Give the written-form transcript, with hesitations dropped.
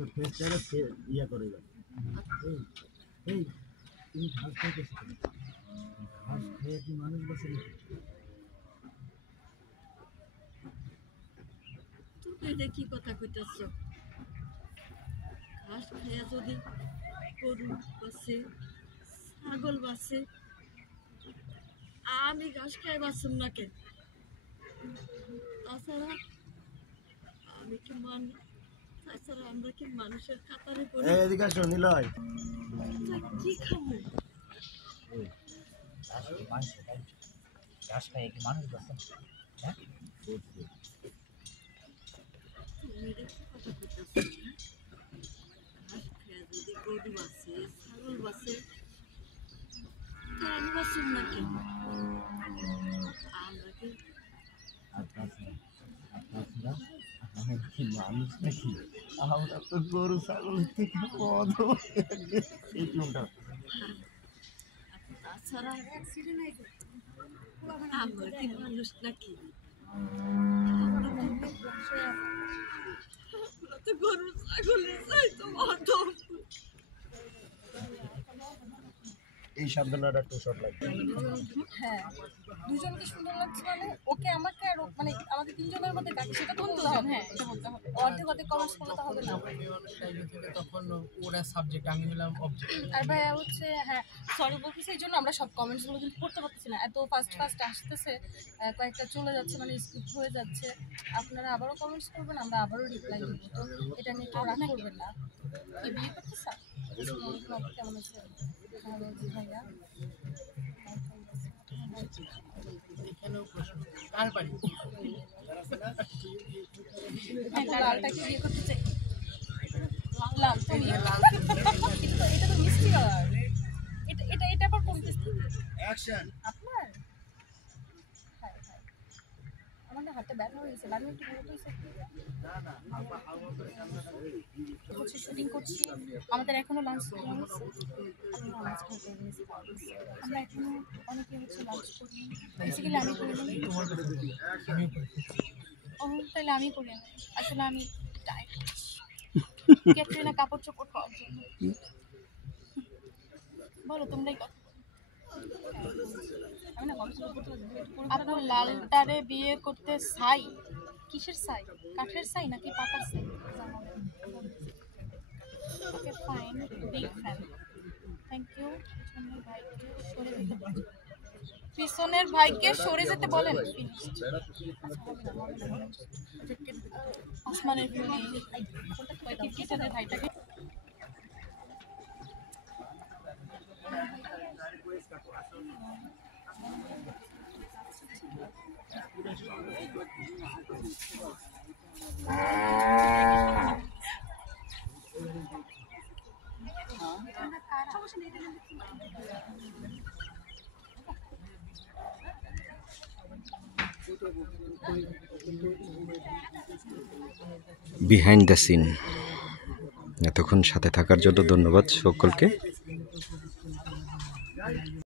ইয়া করে এই তুমি ঘাস খাইতেছো, ঘাস খেয়ে কি মানুষ বাঁচে নাকি? তুমি এটা কি কথা কইতেছ? ঘাস খেয়ে যদি গরু বাঁচে, ছাগল বাঁচে, আমি ঘাস খাই বাঁচুম না কেন? তাছাড়া আমি কি তাছাড়া আমরা কি মানুষের কাতারে পড়ি? এদিকে আসো নিলয়। কি খাবো? ঘাস খাই কি মানুষ বাঁচে? হ্যাঁ, তুমি এটা কি কথা কইতেছ? ঘাস খেয়ে যদি গরু বাঁচে, ছাগল বাঁচে, তা আমি বাঁচুম না কেন? আমরা কি আমরা কি মানুষ নাকি? আমরা তো গরু ছাগলের থেকে বড়। এই টুনটা তাছাড়া আমরা কি মানুষ নাকি? আমরা তো গরু ছাগলের চাইতো অধম। এই সাবধানটা একটু শর্ট লাগবে। হ্যাঁ, দুজনকে সুন্দর লাগছে মানে ওকে আমাকে আর মানে আমাদের তিনজনের মধ্যে কাকে সেটা তো বলতে হবে। হ্যাঁ, এটা বলতে হবে। অর্ধেক অর্ধেক কমেন্টস করলে তো হবে না। তখন ওরা সাবজেক্ট, আমি হলাম অবজেক্ট। আর ভাইয়া হচ্ছে হ্যাঁ সরি বলতেছি, এই জন্য আমরা সব কমেন্টসগুলো কিন্তু পড়তে পারতেছি না। এত ফাস্ট আসতেছে, কয়েকটা চলে যাচ্ছে, মানে স্কিপ হয়ে যাচ্ছে। আপনারা আবারও কমেন্টস করবেন, আমরা আবারও রিপ্লাই দেবো। তো এটা নিয়ে কেউ রাগ করবেন না। কি বিয়ে করতে চান? কেমন আছে ভাইয়া? এখানেও প্রশ্ন, কার বাড়ি? লালটাকে বিয়ে করতে চাই। লাল তো এটা তো মিষ্টি কালার। এটা আবার কোন অ্যাকশন। আপনার আমার না হাতে ব্যথা হয়েছে, আমি একটু বলতে হচ্ছে শুটিং করছি, আমাদের এখনো লাঞ্চ আমরা এখনো অনেকে হচ্ছে লাঞ্চ করি, বেসিক্যালি আমি করি না। ও তাহলে আমি করি না, আসলে আমি ক্যাটরিনা কাপড় চোপড় খাওয়ার জন্য। বলো তোমরাই কথা। আপনার লালটারে বিয়ে করতে চাই। কিসের চাই? কাঠের চাই নাকি পাতার চাই? Okay fine, big fan, thank you. পিছনের ভাইকে সরে যেতে বলেন। আসমানের পিছনের ভাইটাকে বিহাইন্ড দ্য সিন। এতক্ষণ সাথে থাকার জন্য ধন্যবাদ সকলকে।